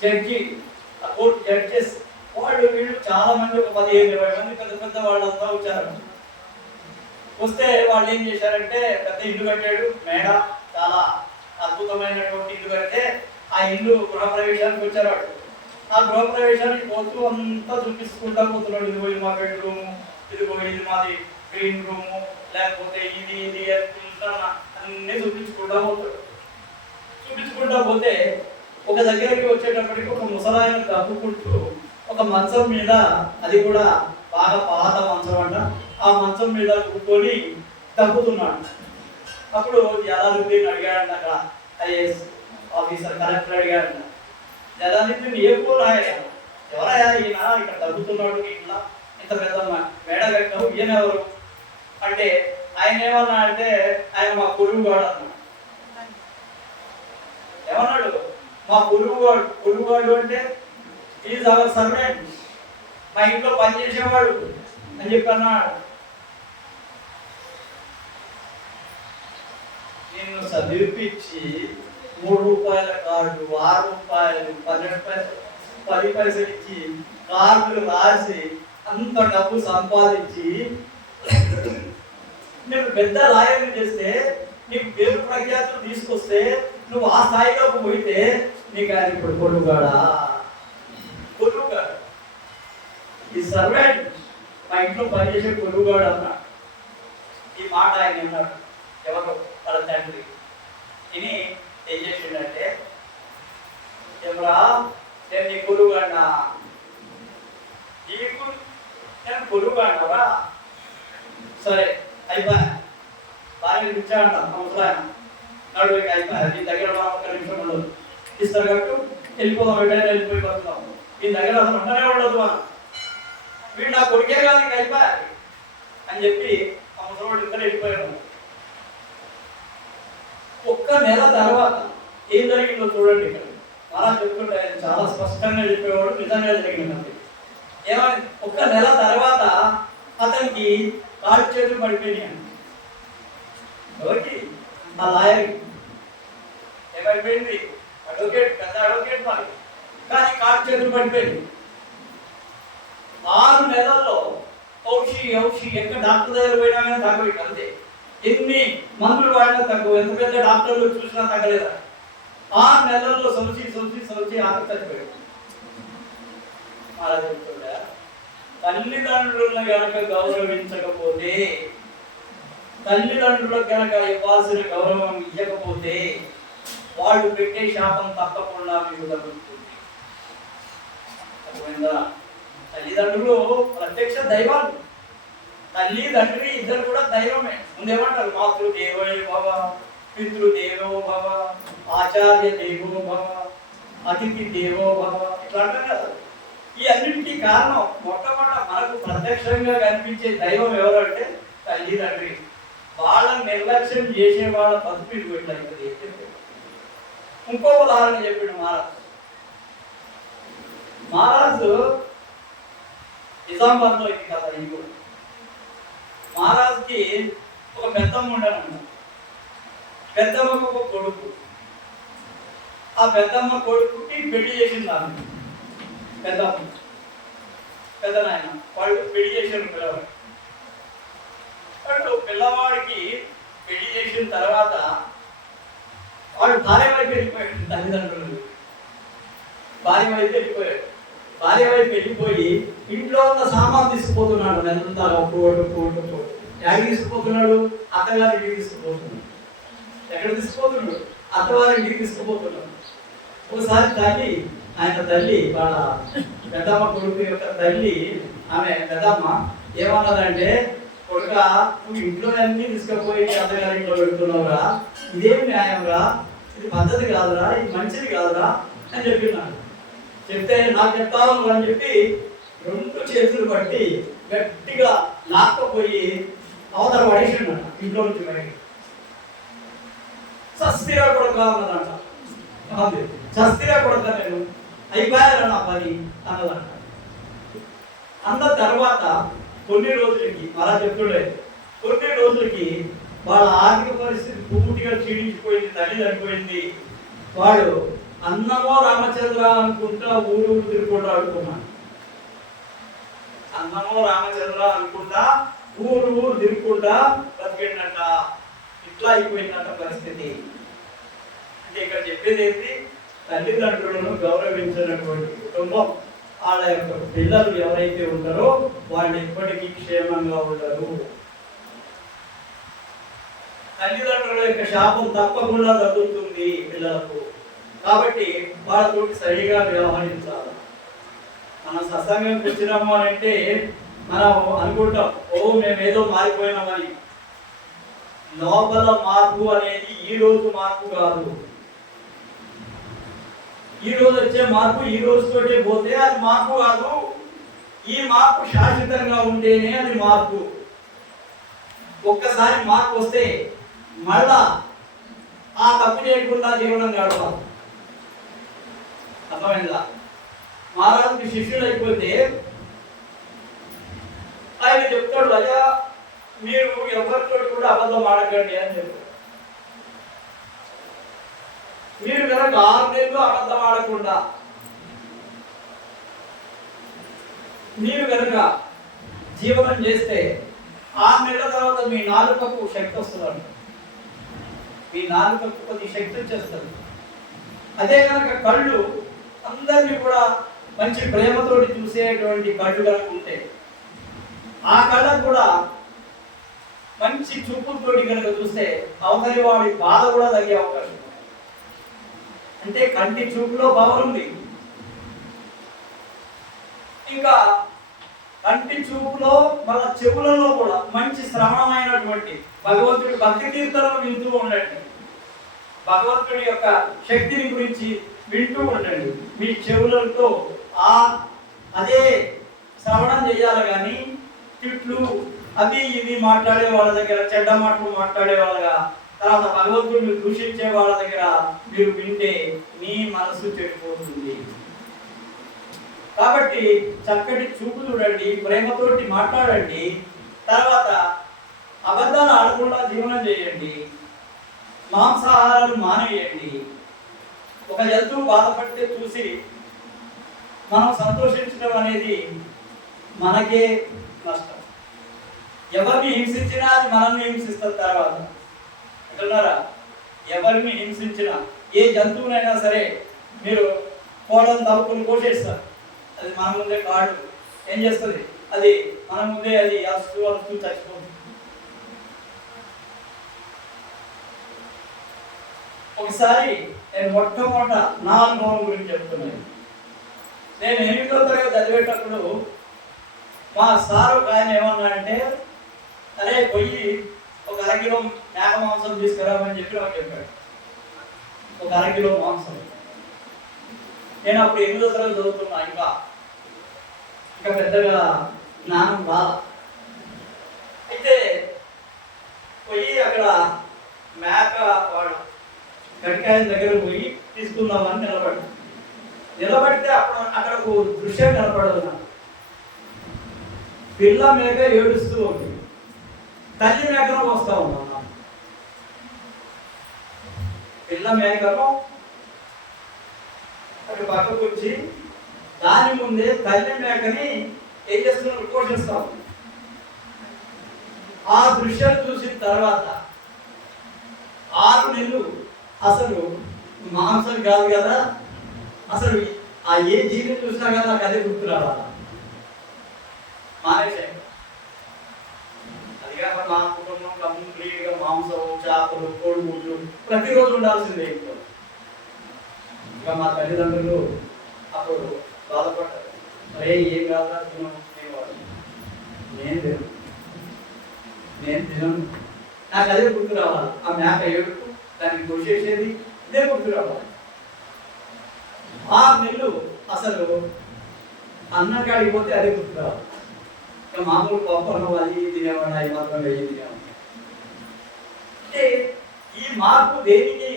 జడ్జి, కోర్టు జడ్జెస్, వాళ్ళు వీళ్ళు చాలా మంది, ఒక 15-20 మంది పెద్ద పెద్ద వాళ్ళంతా వచ్చారు. వస్తే వాళ్ళు ఏం చేశారంటే పెద్ద ఇల్లు కట్టాడు, మేడ చాలా అద్భుతమైనటువంటి ఇల్లు కడితే ఆ ఇల్లు గృహప్రవేశానికి వచ్చారు. వాడు ఆ గృహప్రవేశానికి పోతూ అంతా చూపించుకుంటా పోతున్నాడు. ఇదిగో ఇది మా బెడ్రూము, ఇదిగో ఇది మాది గ్రీన్ రూము, లేకపోతే ఇది ఇది అన్నీ చూపించుకుంటా పోతాడు. చూపించుకుంటా పోతే ఒక దగ్గరికి వచ్చేటప్పటికి ఒక ముసలాయన తప్పుకుంటూ ఒక మంచం మీద, అది కూడా బాగా పాత మంచం అంట, ఆ మంచం మీద కూర్చొని తప్పుతున్నాడు. అప్పుడు జలాలుద్దీన్ అడిగాడంట, అక్కడ ఐఏఎస్ ఆఫీసర్ కలెక్టర్ అడిగాడంట, జలాలుద్దీన్ ఏ పూలు ఆయన ఎవరయ్యా ఈయన ఇక్కడ తగ్గుతున్నాడు, ఇట్లా ఇంత పెద్ద మేడ కట్టావు, ఈయన ఎవరు అంటే ఆయన ఏమన్నా అంటే ఆయన మా పొరుగువాడు అన్నాడు. ఏమన్నాడు? మా పొరుగువాడు అంటే ఈజ్ అవర్ సర్వెంట్, మా ఇంట్లో పనిచేసేవాడు అని చెప్పి అన్నాడు. నిన్ను చదివిపించి 3 రూపాయల కార్డు, 6 రూపాయలు, 12 పైసలు, 10 పైసలు ఇచ్చి కార్డులు రాసి అంత డబ్బు సంపాదించి నువ్వు పెద్ద లాయర్ని చేస్తే, నీకు పేరు ప్రఖ్యాతులు తీసుకొస్తే, నువ్వు ఆ స్థాయిలోకి పోయితే నీకు ఆయన ఇప్పుడు కొడుగాడా? కొడుగాడు ఈ సర్వెంట్, మా ఇంట్లో పనిచేసే కొడుగాడు అన్నాడు. ఈ మాట ఆయన అన్నాడు. ఎవరు? వాళ్ళ తండ్రి. ఇది ఏం చేసిండంటే, ఎవరా నేను నీ కొడుగాడినా, నీకు నేను కొడుగాడినావా? సరే అయిపోయా, భార్య ఇచ్చాడంట ముసలాయన. నాడు అయిపోయా, నీ దగ్గర ఒక నిమిషం ఉండదు, ఇస్తారు కాబట్టి వెళ్ళిపోదాం, ఎటైనా వెళ్ళిపోయి పడుతున్నాం, నీ దగ్గర అసలు ఉండనే ఉండదు అని. వీడు నా కొడుకే కాదు, ఇంక అయిపోయా అని చెప్పి ఆ ముసలాడు ఇద్దరు వెళ్ళిపోయాడు. ఒక్క నెల తర్వాత ఏం జరిగిందో చూడండి. ఇక్కడ అలా చెప్తుంటే ఆయన చాలా స్పష్టంగా చెప్పేవాడు, నిజంగా జరిగినది. ఏమైంది? ఒక్క నెల తర్వాత అతనికి కాళ్ళు చేతులు పడిపోయినాయి. ఎవరికి? ఆ లాయర్ ఏమైపోయింది? అడ్వకేట్, పెద్ద అడ్వకేట్ మరి, కానీ కాళ్ళు చేతులు పడిపోయింది. 6 నెలల్లో ఔషి ఎక్కడ డాక్టర్ దగ్గర పోయినా కానీ తగ్గలేదు. అంతే, ఎన్ని మందులు వాడినా తగ్గవు, ఎంత పెద్ద డాక్టర్లు చూసినా తగ్గలేదా? 6 నెలల్లో సొలిచి ఆఖరి చచ్చిపోయాడు. అలా చెప్తుండే తల్లిదండ్రులను కనుక గౌరవించకపోతే, తల్లిదండ్రులకు కనుక ఇవ్వాల్సిన గౌరవం ఇవ్వకపోతే వాళ్ళు పెట్టే శాపం తప్పకుండా మీకు తగ్గుతుంది. అర్థమైందా? తల్లిదండ్రులు ప్రత్యక్ష దైవాలు. తల్లి తండ్రి ఇద్దరు కూడా దైవమే. ముందేమంటారు? మాతృదేవో భవ, పితృదేవో భవ, ఆచార్య దేవో భవ, అతిథి దేవో భవ, ఇట్లా అంటారు కదా. ఈ అన్నిటికీ కారణం మొట్టమొదట మనకు ప్రత్యక్షంగా కనిపించే దైవం ఎవరంటే తల్లి తండ్రి. వాళ్ళని నిర్లక్ష్యం చేసే వాళ్ళ బతుకు ఇది ఎట్లయితుంది. ఇంకో ఉదాహరణ చెప్పాడు మహారాజు నిజామాబాద్లో. ఇది కదా, ఇది మహారాజుకి ఒక పెద్దమ్మ ఉండనన్న. పెద్దమ్మకు ఒక కొడుకు. ఆ పెద్దమ్మ కొడుకుకి పెళ్లి చేసింది ఆమె. పెద్దనాయన వాళ్ళు పెళ్లి చేసిన పిల్లవాడు. వాళ్ళు పిల్లవాడికి పెళ్లి చేసిన తర్వాత వాడు భార్య వైపు వెళ్ళిపోయాడు. తల్లిదండ్రులు భార్య వైపు వెళ్ళిపోయాడు. భార్య వైపు వెళ్ళిపోయి ఇంట్లో ఉన్న సామాన్ తీసుకుపోతున్నాడు. నెలంతా పోటు ఎక్కడికి తీసుకుపోతున్నాడు? అత్తగారింటికి తీసుకుపోతున్నాడు. ఎక్కడ తీసుకుపోతున్నాడు? అత్తవారింటికి తీసుకుపోతున్నాడు. ఒకసారి ఆయన తల్లి, వాళ్ళ పెద్దమ్మ కొడుకు యొక్క తల్లి, ఆమె పెద్దమ్మ ఏమన్నదంటే, కొడుక నువ్వు ఇంట్లో అన్ని తీసుకుపోయి అత్తగారింట్లో పెడుతున్నావురా, ఇదేం న్యాయంరా, ఇది పద్ధతి కాదురా, ఇది మంచిది కాదురా అని చెప్పినాడు. చెప్తే నాకు చెప్తావు అని చెప్పి 2 చేతులు పట్టి గట్టిగా లాక్కపోయి అవతల పడేసిండ ఇంట్లో నుంచి బయట. సస్తిరా కొడుక అన్నదంట. సస్తిరా కొడుక నేను అయిపోయారా నా పని అన్నదంట. అన్న తర్వాత కొన్ని రోజులకి, అలా చెప్తుండే, కొన్ని రోజులకి వాళ్ళ ఆర్థిక పరిస్థితి పూర్తిగా క్షీణించిపోయింది. తల్లి చనిపోయింది. వాడు అన్నమో రామచంద్ర అనుకుంటా ఊరు తిరుగుకుంటూ ఆడుకున్నాడు. అన్నమో రామచంద్ర అనుకుంటా ఊరు ఊరు తిరుగుకుంటా బతికిండట. ఇట్లా అయిపోయిందట పరిస్థితి. అంటే ఇక్కడ చెప్పేది ఏంటి? తల్లిదండ్రులను గౌరవించినటువంటి కుటుంబం, వాళ్ళ యొక్క పిల్లలు ఎవరైతే ఉంటారో వాళ్ళు ఎప్పటికీ క్షేమంగా ఉండరు. తల్లిదండ్రుల యొక్క శాపం తప్పకుండా తగ్గుతుంది పిల్లలకు. కాబట్టి వాళ్ళతో సరిగా వ్యవహరించాలి. మనం సత్సంగం వచ్చినాము అని అంటే మనం అనుకుంటాం, ఓ మేమేదో మారిపోయినామని. లోపల మార్పు అనేది ఈ రోజు మార్పు కాదు. ఈ రోజు వచ్చే మార్పు ఈ రోజుతోటే పోతే అది మార్పు కాదు. ఈ మార్పు శాశ్వతంగా ఉంటేనే అది మార్పు. ఒక్కసారి మార్పు వస్తే మళ్ళా ఆ తప్పు చేయకుండా జీవనం గడపాలి. అర్థమైందా? మహారాజుకి శిష్యులు అయిపోతే ఆయన చెప్తాడు, అయ్యా మీరు ఎవరితో కూడా అబద్ధం ఆడకండి అని చెప్తాడు. మీరు కనుక 6 నెలలు అబద్ధం ఆడకుండా మీరు కనుక జీవనం చేస్తే 6 నెలల తర్వాత మీ నాలుకకు శక్తి వస్తుంది. మీ నాలుకకు కొద్ది శక్తి వచ్చేస్తుంది. అదే కనుక కళ్ళు అందరినీ కూడా మంచి ప్రేమతోటి చూసేటువంటి కళ్ళు కనుక ఉంటే ఆ కళ్ళకు కూడా మంచి చూపులతోటి కనుక చూస్తే అవతలి వాడి బాధ కూడా తగ్గే అవకాశం ఉంది. అంటే కంటి చూపులో పవర్ ఉంది. ఇంకా కంటి చూపులో మన చెవులలో కూడా మంచి శ్రవణమైనటువంటి భగవంతుడి భక్తి కీర్తనలు వింటూ ఉండండి. భగవంతుడి యొక్క శక్తిని గురించి వింటూ ఉండండి. మీ చెవులతో అదే శ్రవణం చేయాలి. కానీ తిట్లు అవి ఇవి మాట్లాడే వాళ్ళ దగ్గర, చెడ్డ మాటలు మాట్లాడే వాళ్ళగా, తర్వాత భగవంతుడిని దూషించే వాళ్ళ దగ్గర మీరు వింటే మీ మనసు చెడిపోతుంది. కాబట్టి చక్కటి చూపు చూడండి, ప్రేమతోటి మాట్లాడండి. తర్వాత అబద్ధాలు ఆడకుండా జీవనం చేయండి. మాంసాహారాలు మానేయండి. ఒక జంతువు బాధపడితే చూసి మనం సంతోషించడం అనేది మనకే నష్టం. ఎవరిని హింసించినా అది మనల్ని హింసిస్తుంది. తర్వాత అంటున్నారా, ఎవరిని హింసించినా ఏ జంతువునైనా సరే మీరు కోళ్ళను తలుపుని కోసేస్తారు. అది మన ముందే కాడు ఏం చేస్తుంది, అది మన ముందే అది అరుస్తూ అరుస్తూ చచ్చిపోతుంది. ఒకసారి నేను మొట్టమొదట నా అనుభవం గురించి చెప్తున్నాను. నేను 8వ తరగతి చదివేటప్పుడు మా సారు ఆయన ఏమన్నాడంటే, అరే పోయి ఒక 1/2 కిలో మేక మాంసం తీసుకురామని చెప్పి నాకు చెప్పాడు. ఒక 1/2 కిలో మాంసం. నేను అప్పుడు 8వ తరగతి చదువుతున్నా. ఇంకా పెద్దగా జ్ఞానం బాగా. అయితే పోయి అక్కడ మేక వాడు గడికాయ దగ్గర పోయి తీసుకుందామని నిలబడితే అప్పుడు అక్కడ ఒక దృశ్యం కనపడదు నాకు. పిల్ల మేక ఏడుస్తూ ఉంది, తల్లి మేకను వస్తా ఉన్నాను. పిల్ల మేకను అక్కడ పక్కకు వచ్చి దాని ముందే తల్లి మేకని ఏం చేస్తున్నారు, పోషిస్తాం. ఆ దృశ్యం చూసిన తర్వాత 6 నెలలు అసలు మాంసం కాదు కదా, అసలు ఆ ఏ జీవిని చూసినా కదా నాకు అదే గుర్తు రావాలా. మానేశాయి. అది కాక మా కుటుంబం కంప్లీట్గా మాంసం, చేపలు, కోడిగుడ్లు ప్రతిరోజు ఉండాల్సిందే ఇంట్లో. ఇక మా తల్లిదండ్రులు అప్పుడు బాధపడ్డారు, అరే ఏం కాదా తినేవాడు. నేను తినను. నాకు అదే గుర్తు రావాలి. ఆ మేక ఏడుపు, దాన్ని కోసేసేది ఇదే గుర్తు రావాలి. 6 నెలలు అసలు అన్నం కాడికి పోతే అదే గుర్తు రావాలి. ఇక మామూలు కోపం అది తినేవాడు, అవి మాత్రం వెయ్యి తినేవాడు. అంటే ఈ మార్పు దేనికి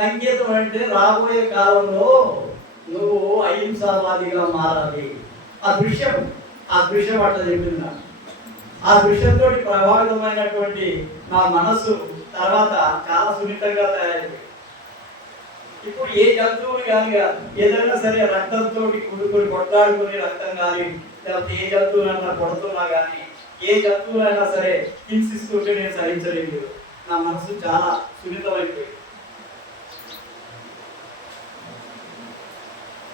సంకేతం అంటే, రాబోయే కాలంలో నువ్వు అహింసావాదిగా మారాలి. ఆ దృశ్యం అట్లా చెప్తున్నా. ఆ దృశ్యంతో ప్రభావితమైనటువంటి నా మనస్సు తర్వాత చాలా సున్నితంగా తయారైంది. ఇప్పుడు ఏ జంతువులు కానీ ఏదైనా సరే రక్తంతో కొడుకొని కొట్లాడుకొని రక్తం కానీ, లేకపోతే ఏ జంతువులన్నా కొడుతున్నా కానీ ఏ జంతువులైనా సరే హింసిస్తుంటే నేను సహించలేదు. నా మనసు చాలా సున్నితమైపోయింది.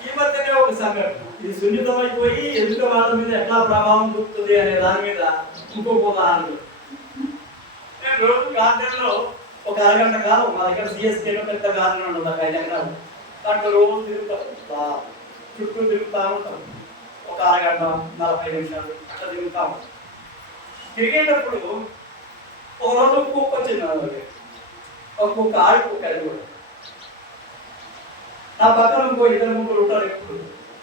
ఈ మధ్యనే ఒక సంఘటన, ఇది సున్నితమైపోయి ఎదుటి వాళ్ళ మీద ఎట్లా ప్రభావం చూపుతుంది అనే దాని మీద ఇంకొక ఉదాహరణలు. నేను రోజు గార్డెన్లో ఒక అరగంట కాలం, మా దగ్గర సిఎస్కేలో పెద్ద గార్డెన్ ఉండదు, ఒక 5 ఎకరాలు. దాంట్లో రోజు తిరుగుతాం, చుట్టూ తిరుగుతూ ఉంటాం. ఒక అరగంట 40 నిమిషాలు అట్లా తిరుగుతూ ఉంటాం. తిరిగేటప్పుడు ఒక రోజు కుక్క వచ్చింది, ఒక కుక్క ఆడి కుక్క. అది కూడా నా పక్కన ఇంకో 2 ముగ్గురు ఉంటారు, ఎప్పుడు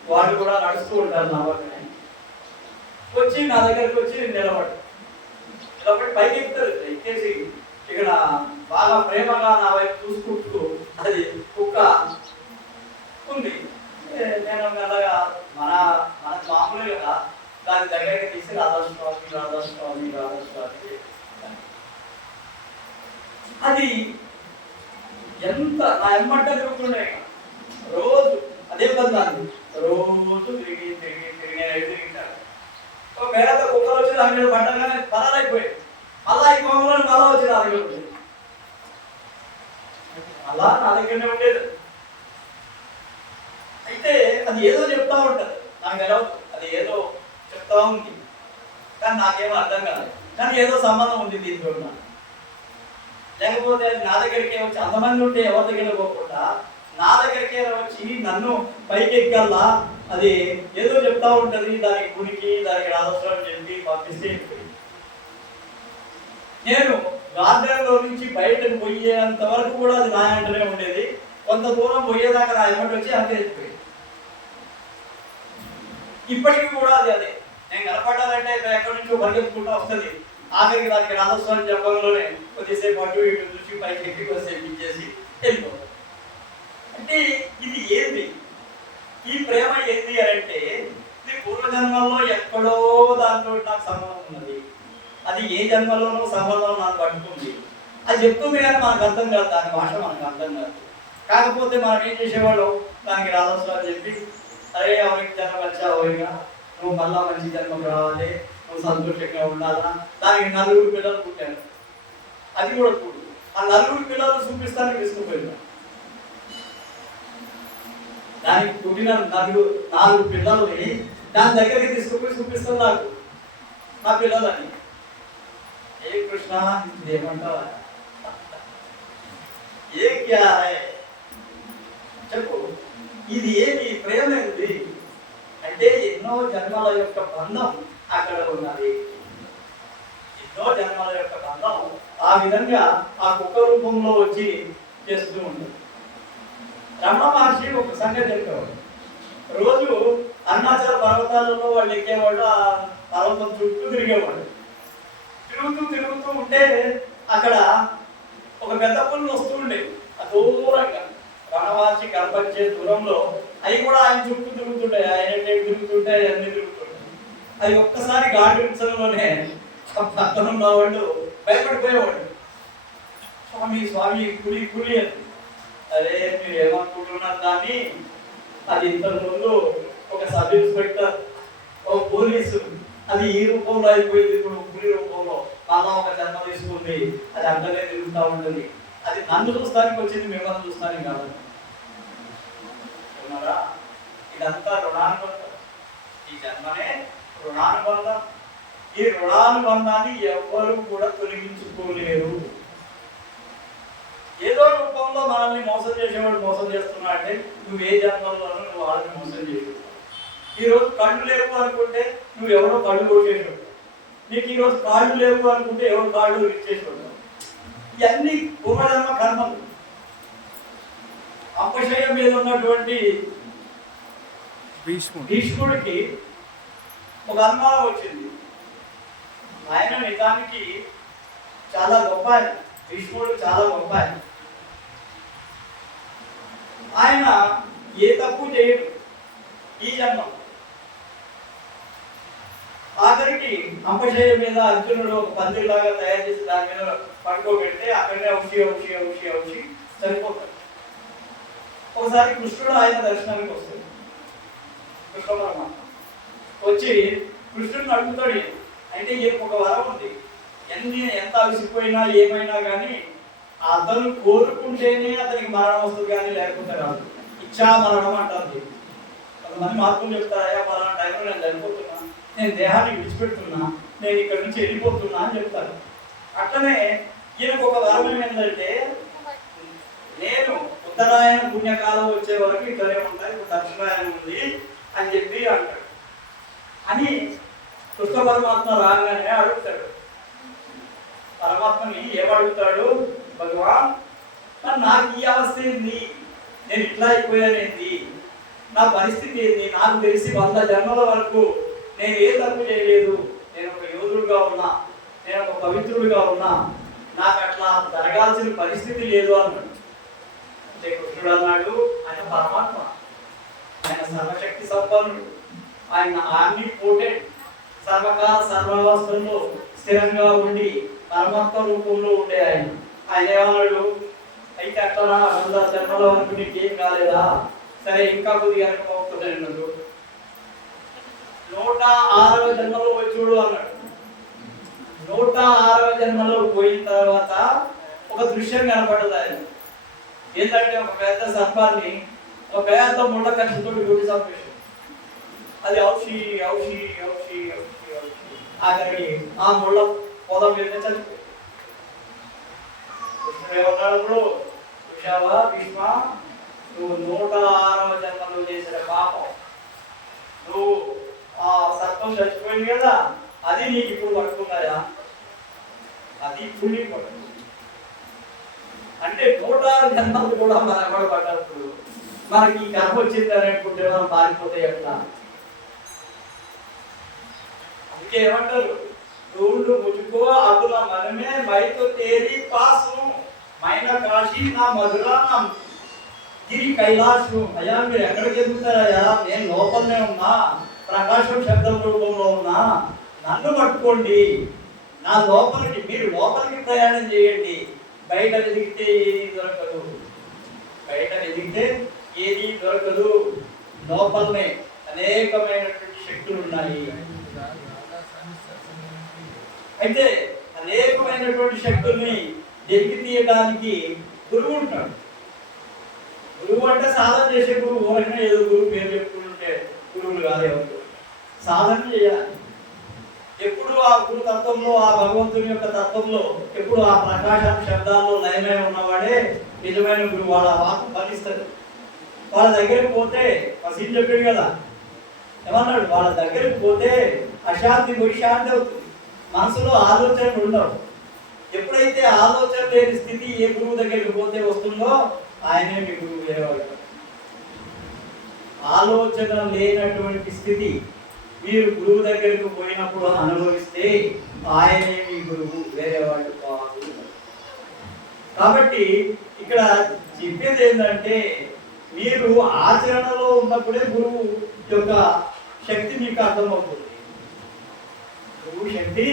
వాళ్ళు కూడా నడుస్తూ ఉంటారు నా పక్కనే. వచ్చి నా దగ్గరికి వచ్చి నిలబడి పైకి ఎక్కుతారు. ఎక్కేసి ఇక్కడ బాగా ప్రేమగా నా వైపు చూసుకుంటూ అది కుక్క ఉంది. నేను మెల్లగా మనకు మామూలు కదా దాని దగ్గరికి తీసి రాధాస్వామి అది ఎంత నా ఎమ్మట తిరుగుతుండే. రోజు అదే బంధాన్ని రోజు తిరిగి తిరిగింటాడు. వేరే కుక్కలు వచ్చి దాని మీద పడ్డగానే పరాలైపోయాయి. అలా ఈ కోమలో మళ్ళా వచ్చి నా దగ్గర ఉండేది, అలా నా దగ్గరనే ఉండేది. అయితే అది ఏదో చెప్తా ఉంటుంది, నాకు తెలవదు అది ఏదో చెప్తా ఉంది, కానీ నాకేమో అర్థం కాదు. కానీ ఏదో సంబంధం ఉంది దీంతో. లేకపోతే అది నా దగ్గరికి వచ్చి అంతమంది ఉంటే ఎవరి దగ్గర పోకుండా నా దగ్గరికే వచ్చి నన్ను పైకి ఎక్కల్లా అది ఏదో చెప్తా ఉంటుంది. దానికి గుడికి దానికి రాధస్వామి చెప్పి పంపిస్తే నేను గార్డెన్లో నుంచి బయటకు పోయేంత వరకు కూడా అది నా వెంటనే ఉండేది. కొంత దూరం పోయేదాకా నా ఎమ్మటి వచ్చి అంతే చెప్పేది. ఇప్పటికీ కూడా అదే నేను కనపడాలంటే ఎక్కడి నుంచో పరిగెత్తుకుంటూ వస్తుంది. ఆఖరికి దానికి రాధస్వామి చెప్పడంలోనే కొద్దిసేపు అటు ఇటు చూసి పైకి ఎక్కి కొద్దిసేపు ఇచ్చేసి వెళ్ళిపోతాను. అంటే ఇది ఏంది, ఈ ప్రేమ ఏంది అని అంటే ఇది పూర్వజన్మల్లో ఎక్కడో దాంతో నాకు సంబంధం ఉన్నది. అది ఏ జన్మలోనో సంబంధం నాకు పట్టుకుంది. అది చెప్తుంది కానీ మనకు అర్థం కాదు, దాని భాష మనకు అర్థం కాదు. కాకపోతే మనం ఏం చేసేవాళ్ళం, దానికి రాధస్వామి చెప్పి అరే అవరికి జన్మ వచ్చావుగా, నువ్వు మళ్ళా మంచి జన్మకు రావాలి, నువ్వు సంతోషంగా ఉండాలా. దానికి 4 పిల్లలు పుట్టారు. అది కూడా చూడు, ఆ 4 పిల్లలు చూపిస్తానికి తీసుకుపోయింది. దానికి పుట్టిన 4 పిల్లల్ని దాని దగ్గరికి తీసుకుపోయి చూపిస్తాను నాకు నా పిల్లలని. ఏ కృష్ణ ఇదేమంటావా, ఏ క్యా చెప్పు, ఇది ఏమి ప్రేమ ఏంటి అంటే ఎన్నో జన్మల యొక్క బంధం అక్కడ ఉన్నది. ఎన్నో జన్మల యొక్క బంధం ఆ విధంగా ఆ కుక్క రూపంలో వచ్చి చేస్తూ ఉంటుంది. రమణ మహర్షి ఒక సంగతి చెప్పేవాడు. రోజు అరుణాచల పర్వతాలలో వాళ్ళు ఎక్కేవాడు, ఆ పర్వతం చుట్టూ తిరిగేవాడు. తిరుగుతూ ఉంటే అక్కడ ఒక పెద్ద పుల్లు వస్తూ ఉండేవి. దూరంగా రమణ మహర్షి కనపరిచే దూరంలో అవి కూడా ఆయన చుట్టూ తిరుగుతుంటాయి. ఆయన తిరుగుతుంటాయి, అన్ని తిరుగుతుంటాయి. అది ఒక్కసారి గాడించడంలోనే పక్కన ఉన్నవాళ్ళు భయపడిపోయేవాడు. స్వామి కులి అని. అరే మీరు ఏమనుకుంటున్నారు దాన్ని, అది ఇంతకు ముందు ఒక సబ్ ఇన్స్పెక్టర్, ఒక పోలీసు, అది ఈ రూపంలో అయిపోయింది, ఇప్పుడు పులి రూపంలో మళ్ళా ఒక జన్మ తీసుకుంది. అది అడ్డనే తిరుగుతూ ఉంటుంది. అది నన్ను చూస్తానికి వచ్చింది, మిమ్మల్ని చూస్తానికి కాదు. ఇదంతా రుణానుబంధం. ఈ జన్మనే రుణానుబంధం. ఈ రుణానుబంధాన్ని ఎవ్వరూ కూడా తొలగించుకోలేరు. ఏదో రూపంలో మనల్ని మోసం చేసేవాడు మోసం చేస్తున్నా అంటే నువ్వు ఏ జన్మల్లోనూ నువ్వు వాళ్ళని మోసం చేయవు. ఈరోజు కళ్ళు లేవు అనుకుంటే నువ్వు ఎవరో కళ్ళు కొట్టేసాడు. నీకు ఈరోజు కాళ్ళు లేవు అనుకుంటే ఎవరో కాళ్ళు ఇచ్చేసాడు. ఇవన్నీ పూర్వజన్మ కర్మలు. అంపశయం మీద ఉన్నటువంటి భీష్ముడికి ఒక అనుమానం వచ్చింది. ఆయన నిజానికి చాలా గొప్ప ఆయన, భీష్ముడు చాలా గొప్ప ఆయన. ఆయన ఏ తప్పు చేయడు ఈ జన్మ. ఆఖరికి అంపశయ్య మీద అర్జునుడు ఒక పందిలాగా తయారు చేసి దాని మీద పడుకోబెడితే అక్కడనే ఔషి చనిపోతాడు. ఒకసారి కృష్ణుడు ఆయన దర్శనానికి వస్తాడు. కృష్ణ పరమాత్మ వచ్చి కృష్ణుడిని అడుగుతాడు, అంటే ఈయనకు ఒక వరం ఉంది. ఎంత అలసిపోయినా ఏమైనా కానీ అతను కోరుకుంటేనే అతనికి మరణం వస్తుంది, కానీ లేకపోతే రాదు. ఇచ్చా మరణం అంటారు. కొంతమంది మహాత్ములు చెప్తారు, అయ్యా పలానా టైంలో నేను చనిపోతున్నా, నేను దేహాన్ని విడిచిపెడుతున్నా, నేను ఇక్కడి నుంచి వెళ్ళిపోతున్నా అని చెప్తారు. అట్లనే ఈయనకు ఒక వరం ఏంటంటే, నేను ఉత్తరాయణ పుణ్యకాలం వచ్చే వరకు ఇక్కడే ఉంటాయి, ఇప్పుడు దక్షిణాయనం ఉంది అని చెప్పి అంటాడు. అని కృష్ణ పరమాత్మ రాగానే అడుగుతాడు. పరమాత్మని ఏమడుగుతాడు, భగవాన్ మరి నాకు ఈ అవస్థ ఏంది, నేను ఇట్లా అయిపోయానేంది, నా పరిస్థితి ఏంది, నాకు తెలిసి 100 జన్మల వరకు నేను ఏ తప్పు చేయలేదు, నేను ఒక యోధుడుగా ఉన్నా, నేను ఒక పవిత్రుడిగా ఉన్నా, నాకు అట్లా జరగాల్సిన పరిస్థితి లేదు అన్నాడు. అంటే కృష్ణుడు అన్నాడు, ఆయన పరమాత్మ, ఆయన సర్వశక్తి సంపన్నుడు, ఆయన ఆమ్నిపోటెంట్, సర్వకాల సర్వావస్థల్లో స్థిరంగా ఉండి పరమాత్మ రూపంలో ఉండే ఆయన ఏమన్నాడు, అయితే అట్లా 100 జన్మల వరకు నీకేం కాలేదా, సరే ఇంకా కొద్దిగా అనుకోవద్దు, 106వ జన్మలో పోయి చూడు అన్నాడు. 106వ జన్మలో పోయిన తర్వాత ఒక దృశ్యం కనపడదు ఆయన. ఏంటంటే ఒక పెద్ద సర్పాన్ని ఒక పెద్ద ముళ్ళ కట్టుతో గుడి చంపేసి, అది ఔషి ఔషి ఔషి ఔషి ఔషి ఆఖరికి ఆ ముళ్ళ పొద మీద చచ్చిపోయి. కృష్ణుడు ఏమన్నాడు, చూశావా భీష్మ, నువ్వు 106వ జన్మలో చేసిన పాపం, నువ్వు ఆ సర్పం చచ్చిపోయింది కదా, అది నీకు ఇప్పుడు పడుతున్నాయా, అది ఇప్పుడు నీకు పడుతుంది. అంటే 106 జన్మలు కూడా మనం కూడా పడ్డప్పుడు మనకి ఈ కర్మ వచ్చింది అని అనుకుంటే మనం పారిపోతే ఎట్లా? అందుకే ఏమంటారు, ढूंढ मुझको अधुना मन में मैं तो तेरी पास हूँ మైన కాశీ నా మధురా నా గిరి కైలాసు. అయ్యా మీరు ఎక్కడికి ఎదుగుతారయ్యా, నేను లోపలనే ఉన్నా, ప్రకాశం శబ్దం రూపంలో ఉన్నా, నన్ను పట్టుకోండి, నా లోపలికి మీరు లోపలికి ప్రయాణం చేయండి. బయట వెతికితే ఏది దొరకదు, బయట వెతికితే ఏది దొరకదు, లోపలనే అనేకమైనటువంటి శక్తులు ఉన్నాయి. అయితే అనేకమైనటువంటి శక్తుల్ని వెలికి తీయడానికి గురువు ఉంటాడు. గురువు అంటే సాధన చేసే గురువు, ఊరికనే ఏదో గురువు పేరు చెప్పుకుంటుంటే గురువులు కాదు, ఎవరు సాధన చేయాలి. ఎప్పుడు ఆ గురు తత్వంలో, ఆ భగవంతుని యొక్క తత్వంలో, ఎప్పుడు ఆ ప్రకాశం శబ్దాల్లో లయమై ఉన్నవాడే నిజమైన గురువు. వాళ్ళ వాకు ఫలిస్తుంది. వాళ్ళ దగ్గరికి పోతే పసిని చెప్పాడు కదా, ఏమన్నాడు, వాళ్ళ దగ్గరికి పోతే అశాంతి పోయి శాంతి అవుతుంది, మనసులో ఆలోచనలు ఉండవు. ఎప్పుడైతే ఆలోచన లేని స్థితి ఏ గురువు దగ్గరికి పోతే వస్తుందో ఆయనే మీ గురువు. వేరేవాడు ఆలోచన లేనటువంటి స్థితి మీరు గురువు దగ్గరికి పోయినప్పుడు అనుభవిస్తే ఆయనే మీ గురువు, వేరేవాడు కాదు. కాబట్టి ఇక్కడ చెప్పేది ఏంటంటే, మీరు ఆచరణలో ఉన్నప్పుడే గురువు యొక్క శక్తి మీకు అర్థమవుతుంది. గురువు శక్తి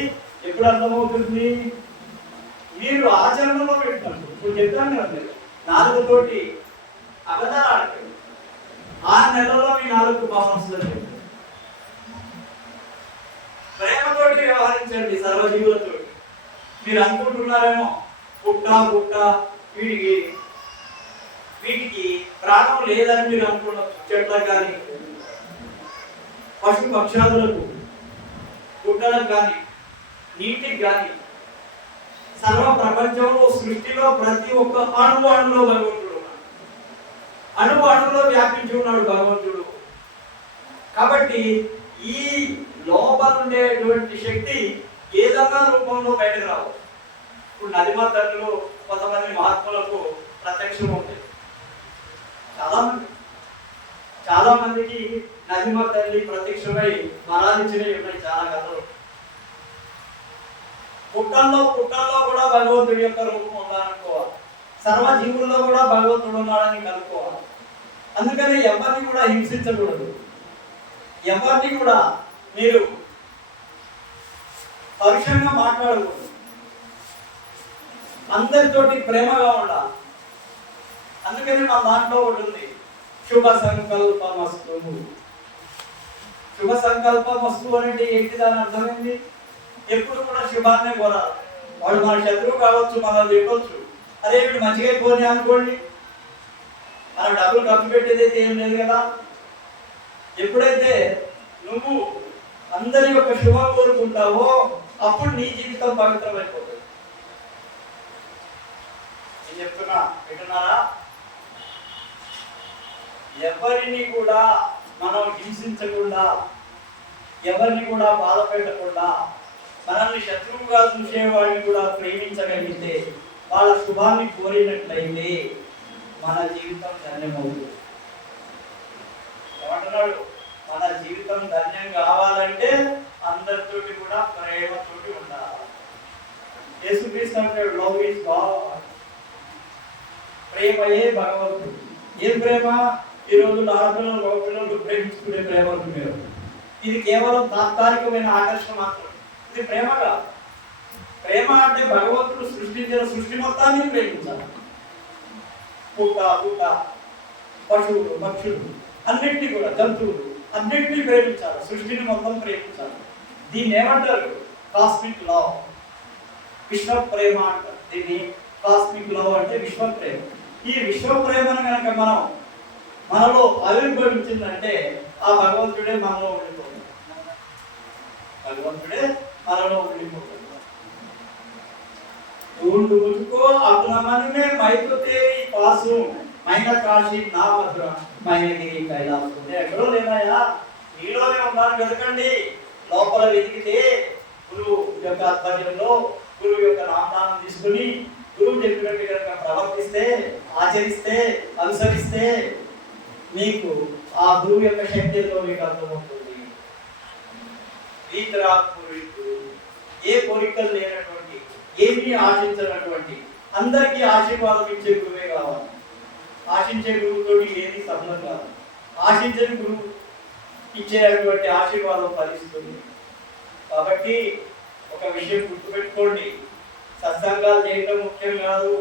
ఎప్పుడు అర్థమవుతుంది, మీరు ఆచరణలో పెట్టినప్పుడు. ఇప్పుడు చెప్తాను కదా, మీరు నాలుగుతోటి అబద్ధాలు ఆడకండి, 6 నెలల్లో మీ 4 పాపం వస్తుంది. ప్రేమతోటి వ్యవహరించండి సర్వజీవులతో. మీరు అనుకుంటున్నారేమో పుట్ట వీటికి ప్రాణం లేదని మీరు అనుకున్నారు. చెట్లకు కానీ, పశు పక్షాదులకు, గుడ్డలకు కానీ, నీటికి కానీ, సర్వ ప్రపంచంలో సృష్టిలో ప్రతి ఒక్క అణువులో భగవంతుడు ఉన్నాడు. అణువులో వ్యాపించి ఉన్నాడు భగవంతుడు. కాబట్టి ఈ లోపల ఉండేటువంటి శక్తి ఏదన్నా రూపంలో బయటకు రావు. ఇప్పుడు నదిమ తల్లిలో కొంతమంది మహాత్ములకు ప్రత్యక్షం ఉంటుంది. చాలా మందికి నదిమ తల్లి ప్రత్యక్షమై మరణించినవి ఉన్నాయి చాలా కథలు. పుట్టల్లో కూడా భగవంతుడి యొక్క రూపం ఉండాలనుకోవాలి. సర్వజీవుల్లో కూడా భగవంతుడు ఉన్నాడని కనుక్కోవాలి. అందుకని ఎవరిని కూడా హింసించకూడదు, ఎవరిని కూడా మీరు పరుషంగా మాట్లాడకూడదు, అందరితోటి ప్రేమగా ఉండాలి. అందుకని మన దాంట్లో ఒకటి ఉంది, శుభ సంకల్పమస్తు. శుభ సంకల్పమస్తు అనేది ఏంటి, దాని అర్థమైంది, ఎప్పుడు కూడా శుభాన్నే కోరాలి. వాడు మన శత్రువు కావచ్చు, మనల్ని చెప్పవచ్చు, అదే వీడు మంచిగా అయిపోయి అనుకోండి, మనం డబ్బులు ఖర్చు పెట్టేదైతే ఏం లేదు కదా. ఎప్పుడైతే నువ్వు అందరి యొక్క శుభం కోరుకుంటావో అప్పుడు నీ జీవితం పవిత్రమైపోతుంది. నేను చెప్తున్నా, వింటున్నారా? ఎవరిని కూడా మనం హింసించకుండా, ఎవరిని కూడా బాధ పెట్టకుండా, మనల్ని శత్రువుగా చూసేవాడిని కూడా ప్రేమించగలిగితే, వాళ్ళ శుభాన్ని కోరినట్లయితే మన జీవితం ధన్యమవుతుంది. ఏమంటున్నాడు? మన జీవితం ధన్యం కావాలంటే అందరితోటి కూడా ప్రేమతోటి ఉండాలి. యేసుక్రీస్తు అంటాడు, లవ్ ఈజ్ గాడ్. ప్రేమయే భగవంతుడు. ఏం ప్రేమ? ఈ రోజు ఆడపిల్లలు మగపిల్లలు ప్రేమించుకునే ప్రేమ అంటున్నారు. ఇది కేవలం తాత్కాలికమైన ఆకర్షణ మాత్రం. ఇది ప్రేమ కాదు. ప్రేమ అంటే భగవంతుడు సృష్టించిన సృష్టి మొత్తాన్ని ప్రేమించాలి. పుట్ట పుట్ట, పశువులు, పక్షులు, అన్నింటినీ కూడా, జంతువులు అన్నింటినీ ప్రేమించాలి. సృష్టిని మొత్తం ప్రేమించాలి. దీన్ని ఏమంటారు? కాస్మిక్ లవ్, విశ్వ ప్రేమ అంటారు. దీన్ని కాస్మిక్ లవ్ అంటే విశ్వ ప్రేమ. ఈ విశ్వ ప్రేమను కనుక మనలో ఆవిర్భవించిందంటే ఆ భగవంతుడే మనలో ఉండిపోతుంది. భగవంతుడే మనలో ఉండిపోతుంది. ढूंढ मुझको अपना मन में मैं तो तेरी पास हूँ, मैना काशी ना मथुरा मैंने गिरी कैलाश. ఎక్కడో లేదయా, నీలోనే ఉన్నాను, వెతకండి. లోపల వెతికితే గురువు యొక్క ఆధ్వర్యంలో, గురువు యొక్క నామదానం తీసుకుని, గురువు చెప్పినట్టు కనుక ప్రవర్తిస్తే, ఆచరిస్తే, అనుసరిస్తే మీకు ఆ గురువు యొక్క శక్తితో మీకు అర్థమవుతుంది. పురుషుడు ఏ కోరికలు లేనటువంటి, ఏమీ ఆశించినటువంటి, అందరికీ ఆశీర్వాదం ఇచ్చే గురువే కావాలి. ఆశించే గురువుతో ఏది సంబంధం కాదు. ఆశించని గురువు ఇచ్చేటువంటి ఆశీర్వాదం ఫలిస్తుంది. కాబట్టి ఒక విషయం గుర్తుపెట్టుకోండి, సత్సంగాలు చేయడం ముఖ్యం కాదు,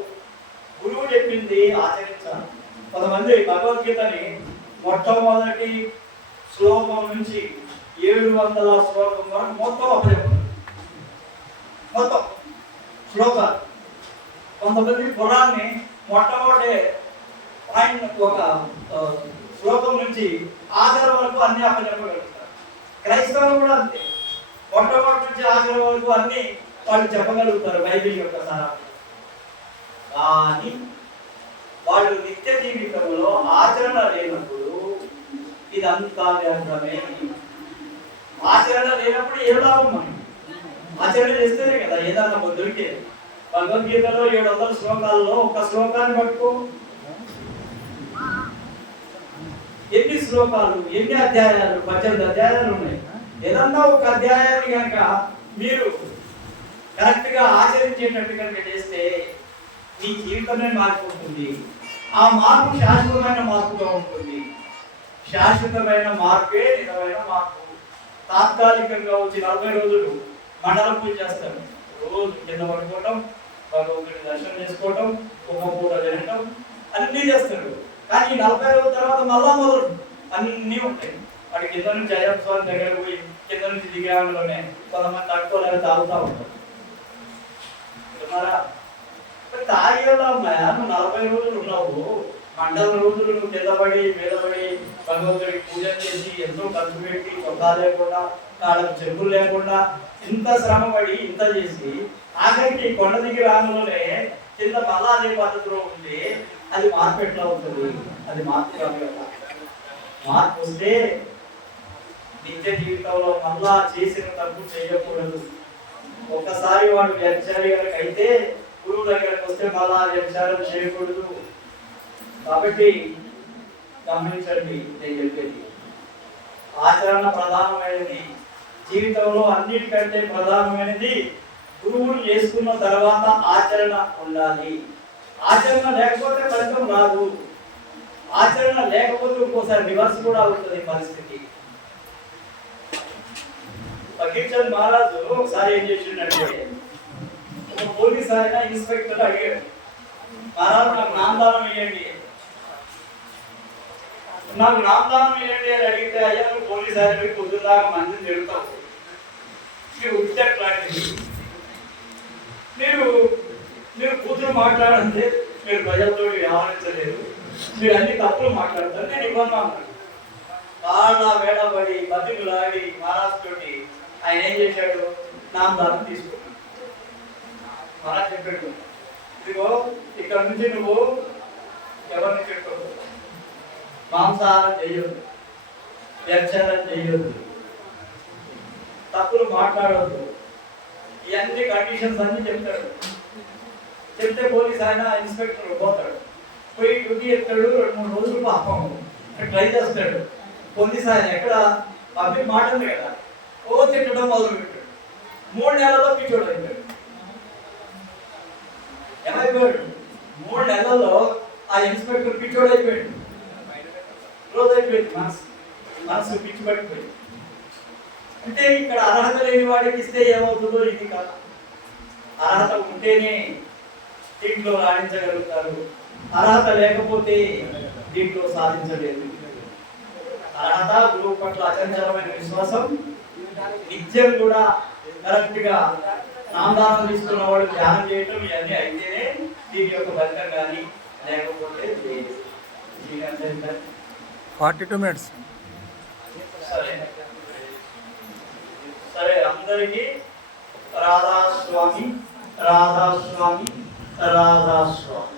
గురువు చెప్పింది ఆచరించాలి. కొంతమంది భగవద్గీతని మొట్టమొదటి శ్లోకం నుంచి 700 శ్లోకం వరకు మొత్తం అప్పచెప్పారు. మొత్తం శ్లోకాలు. కొంతమంది పురాణాన్ని మొట్టమొదటి ఒక శ్లోకం నుంచి ఆఖరి వరకు అన్ని అప్పచెప్పగలుగుతారు. క్రైస్తవులు కూడా అంతే, మొట్టమొదటి నుంచి ఆఖరి వరకు అన్ని వాళ్ళు చెప్పగలుగుతారు బైబిల్ యొక్క సారాంశం. కానీ వాళ్ళు నిత్య జీవితంలో ఆచరణ లేనప్పుడు ఇదంతా వ్యర్థమే. ఆచరణ లేనప్పుడు ఏ లాభం? మనం ఆచరణ చేస్తేనే కదా ఏదన్నా దొరికేది. భగవద్గీతలో 700 శ్లోకాల్లో ఒక శ్లోకాన్ని పట్టుకో, ఎన్ని శ్లోకాలు, ఎన్ని అధ్యాయాలు? 18 అధ్యాయాలు ఉన్నాయి. ఏదన్నా ఒక అధ్యాయాన్ని కనుక మీరు కరెక్ట్ గా ఆచరించేటట్టు కనుక చేస్తే మీ జీవితమే మారిపోతుంది. ఆ మార్పు శాశ్వతమైన మార్పుగా ఉంటుంది. శాశ్వతమైన మార్పే నిజమైన మార్పు. తాత్కాలికంగా వచ్చి 40 రోజులు మండల పూజ చేస్తారు. రోజు కింద పడుకోవటం, భగవంతుడి దర్శనం చేసుకోవటం, ఒక పూట తినటం అన్నీ చేస్తారు. కానీ 40 రోజుల తర్వాత మళ్ళా మొదలు అన్నీ ఉంటాయి. వాడి కింద నుంచి అయ్యప్ప స్వామి దగ్గర పోయి కింద నుంచి దిగడంలోనే కొంతమంది తట్టుకోలేక తాగుతూ ఉంటారు. తాగేలా ఉన్నాయా? నువ్వు 40 రోజులు ఉన్నావు, మండల రోజులు నువ్వు కిందపడి మీదపడి భగవంతుడికి పూజలు చేసి ఎంతో ఖర్చు పెట్టి, చొక్కా లేకుండా, కాళ్ళకు చెప్పులు లేకుండా ఇంత శ్రమ పడి ఇంత చేసి ఆఖరికి కొండ దిగి రానులోనే కింద మళ్ళా అదే పద్ధతిలో ఉంటే అది మార్పు ఎట్లా అవుతుంది? అది మార్పు కాదు కదా. మార్పు వస్తే నిత్య జీవితంలో మళ్ళా చేసిన తప్పు చేయకూడదు. ఒక్కసారి వాడు వ్యభిచారి కనుక అయితే గురువు దగ్గరకు వస్తే మళ్ళా వ్యభిచారం చేయకూడదు. కాబట్టి గమనించండి, నేను చెప్పేది ఆచరణ ప్రధానమైనది. జీవితంలో అన్నిటికంటే ప్రధానమైనది గురువులు చేసుకున్న తర్వాత ఆచరణ ఉండాలి. ఆచరణ లేకపోతే ఫలితం రాదు. ఆచరణ లేకపోతే ఒక్కోసారి రివర్స్ కూడా అవుతుంది పరిస్థితి. ఫకీర్ చంద్ మహారాజు ఒకసారి ఏం చేసిండంటే, ఒక పోలీస్ ఆయన ఇన్స్పెక్టర్ అడిగాడు, మహారాజు నాకు నామదానం వేయండి, నాకు నామదానం వేయండి అని అడిగితే, అయ్యా నువ్వు పోలీస్ ఆయన పొద్దుదాకా మందిని తిరుగుతావు, ఉత్తట్లాంటి అడిగి మీరు మీరు కూతురు మాట్లాడంటే మీరు ప్రజలతో వ్యవహరించలేదు, మీరు అన్ని తప్పులు మాట్లాడతారు, నేను ఇవ్వను అన్నాడు. వాళ్ళ వేడబడి బతుకులాడి మహారాష్ట్రతోటి ఆయన ఏం చేశాడు, నామదానం తీసుకున్నాడు. మహారాజ్ చెప్పాడు, ఇదిగో ఇక్కడ నుంచి నువ్వు ఎవరిని చెట్టుకోవద్దు, మాంసాహారం చేయొద్దు, వ్యభిచారం చేయొద్దు, తప్పులు మాట్లాడవద్దు, ఇవన్నీ కండిషన్స్ అన్ని చెప్తాడు. చెప్తే పోలీస్ ఆయన ఇన్స్పెక్టర్ పోతాడు, పోయి డ్యూటీ ఎత్తాడు. 2-3 రోజులు పాపం ట్రై చేస్తాడు. పోలీస్ ఆయన ఎక్కడ పబ్లిక్ మాట ఉంది కదా, ఓ తిట్టడం మొదలు పెట్టాడు. 3 నెలల్లో పిచ్చోడు అయిపోయాడు. ఏమైపోయాడు? 3 నెలల్లో ఆ ఇన్స్పెక్టర్ పిచ్చోడు అయిపోయాడు. రోజు అయిపోయింది, మనసు పిచ్చి పట్టిపోయింది. అంటే ఇక్కడ అర్హత లేని వాడికి ఇస్తే ఏమవుతుందో ఇది కాదు. అర్హత ఉంటేనే దీంట్లో రాణించగలుగుతారు, అర్హత లేకపోతే దీంట్లో సాధించలేదు. అర్హత, గురువు పట్ల అచంచలమైన విశ్వాసం, నిత్యం కూడా కరెక్ట్ గా నామదానం తీసుకున్న వాడు ధ్యానం చేయటం, ఇవన్నీ అయితేనే దీని యొక్క ఫలితం కానీ, లేకపోతే 42 minutes. సరే సరే, అందరికీ రాధాస్వామి రాధాస్వామి రాధాస్వామి.